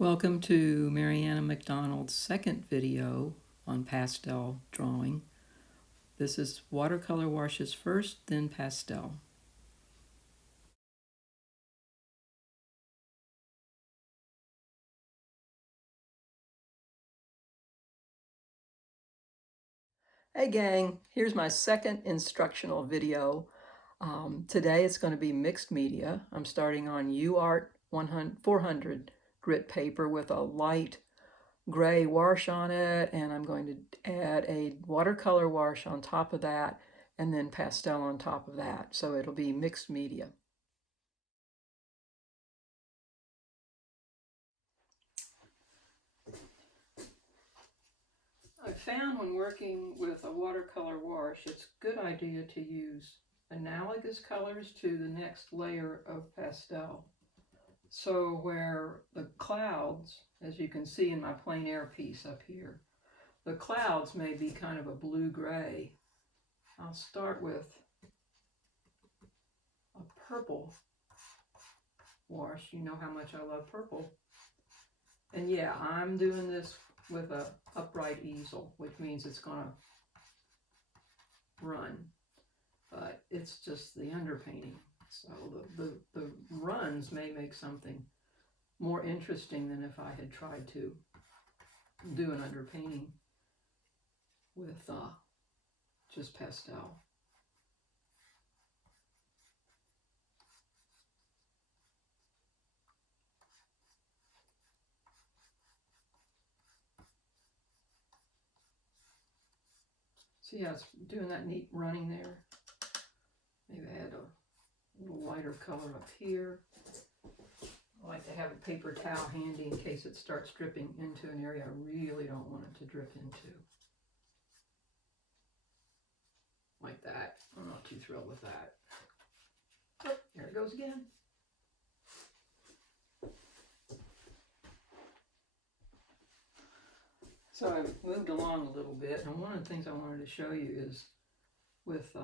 Welcome to Mariana McDonald's second video on pastel drawing. This is watercolor washes first, then pastel. Hey gang, here's my second instructional video. Today it's going to be mixed media. I'm starting on UART 400 grit paper with a light gray wash on it, and I'm going to add a watercolor wash on top of that and then pastel on top of that. So it'll be mixed media. I found when working with a watercolor wash, it's a good idea to use analogous colors to the next layer of pastel. So where the clouds, as you can see in my plein air piece up here, the clouds may be kind of a blue-gray. I'll start with a purple wash. You know how much I love purple. And yeah, I'm doing this with a upright easel, which means it's gonna run, but it's just the underpainting. So the runs may make something more interesting than if I had tried to do an underpainting with just pastel. So yeah, it's doing that neat running there. Maybe add a little lighter color up here. I like to have a paper towel handy in case it starts dripping into an area I really don't want it to drip into. Like that. I'm not too thrilled with that. Oh, there it goes again. So I've moved along a little bit, and one of the things I wanted to show you is with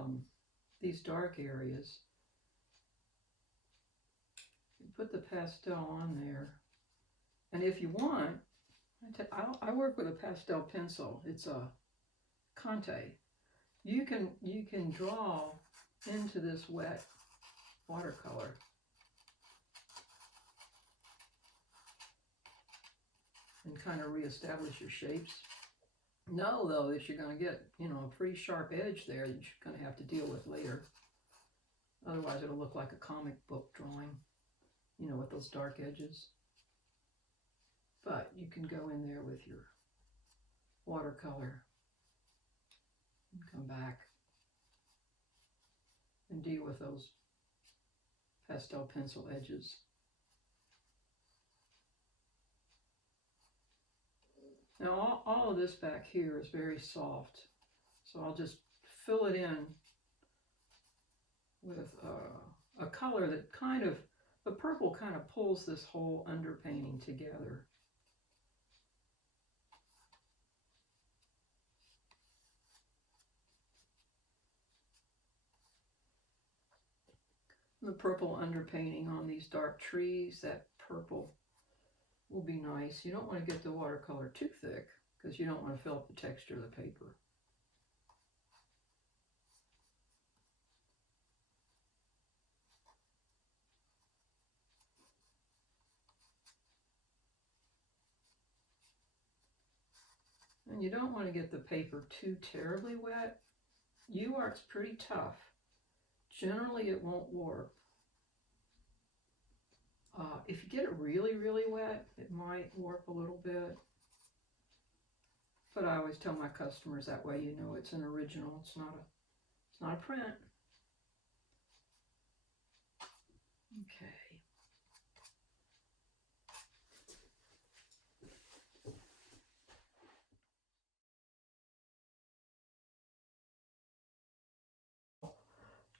these dark areas, you put the pastel on there, and if you want, I work with a pastel pencil. It's a Conte. You can draw into this wet watercolor. And kind of reestablish your shapes. Know though that you're going to get, a pretty sharp edge there that you're going to have to deal with later. Otherwise it'll look like a comic book drawing, with those dark edges. But you can go in there with your watercolor and come back and deal with those pastel pencil edges. Now all of this back here is very soft, so I'll just fill it in with a color that the purple kind of pulls this whole underpainting together. The purple underpainting on these dark trees, that purple will be nice. You don't want to get the watercolor too thick because you don't want to fill up the texture of the paper. And you don't want to get the paper too terribly wet. UART's pretty tough. Generally it won't warp. If you get it really, really wet, it might warp a little bit. But I always tell my customers that way you know it's an original. It's not a print. Okay.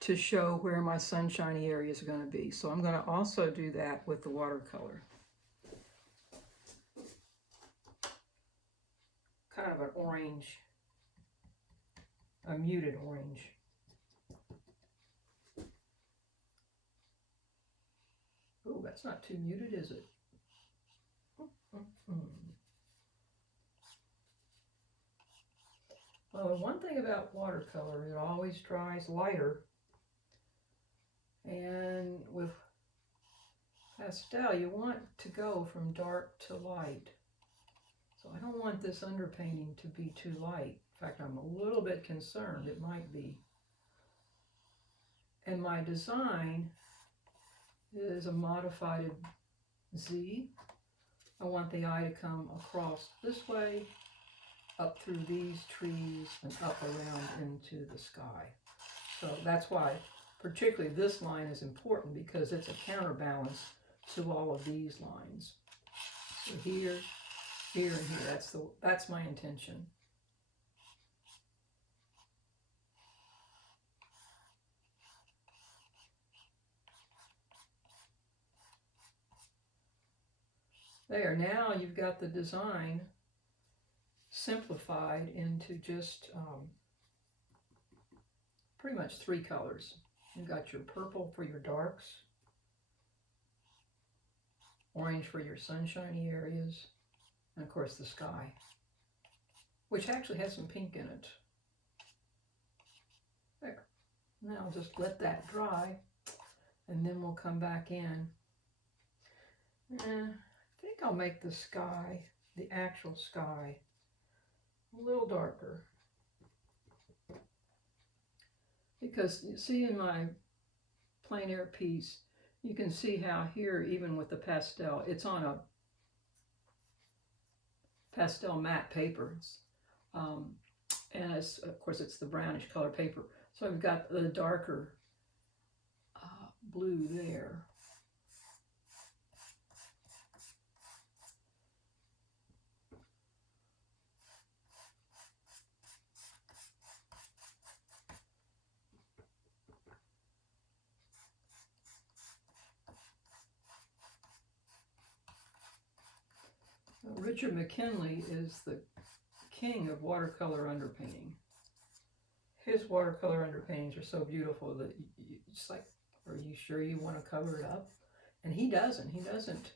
To show where my sunshiny areas are going to be. So I'm going to also do that with the watercolor. Kind of an orange, a muted orange. Oh, that's not too muted, is it? Well, one thing about watercolor, it always dries lighter. And with pastel, you want to go from dark to light. So I don't want this underpainting to be too light. In fact, I'm a little bit concerned it might be. And my design is a modified Z. I want the eye to come across this way, up through these trees, and up around into the sky. So that's why particularly this line is important, because it's a counterbalance to all of these lines. So here, here, and here, that's my intention. There, now you've got the design simplified into just pretty much 3 colors. You've got your purple for your darks, orange for your sunshiny areas, and of course the sky, which actually has some pink in it. There. Now just let that dry, and then we'll come back in. I think I'll make the sky, the actual sky, a little darker. Because you see in my plein air piece, you can see how here, even with the pastel, it's on a pastel matte paper. And it's, of course, it's the brownish color paper. So I've got the darker blue there. Richard McKinley is the king of watercolor underpainting. His watercolor underpaintings are so beautiful that you just like, are you sure you want to cover it up? And he doesn't. He doesn't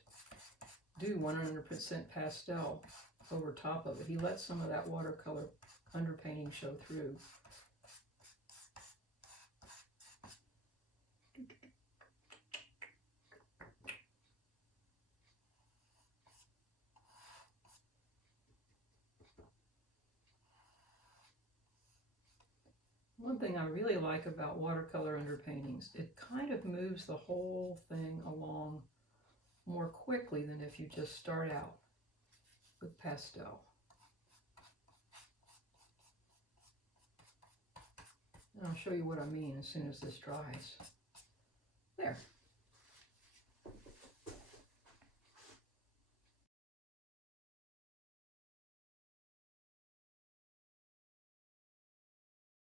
do 100% pastel over top of it. He lets some of that watercolor underpainting show through. One thing I really like about watercolor underpaintings, it kind of moves the whole thing along more quickly than if you just start out with pastel. And I'll show you what I mean as soon as this dries. There.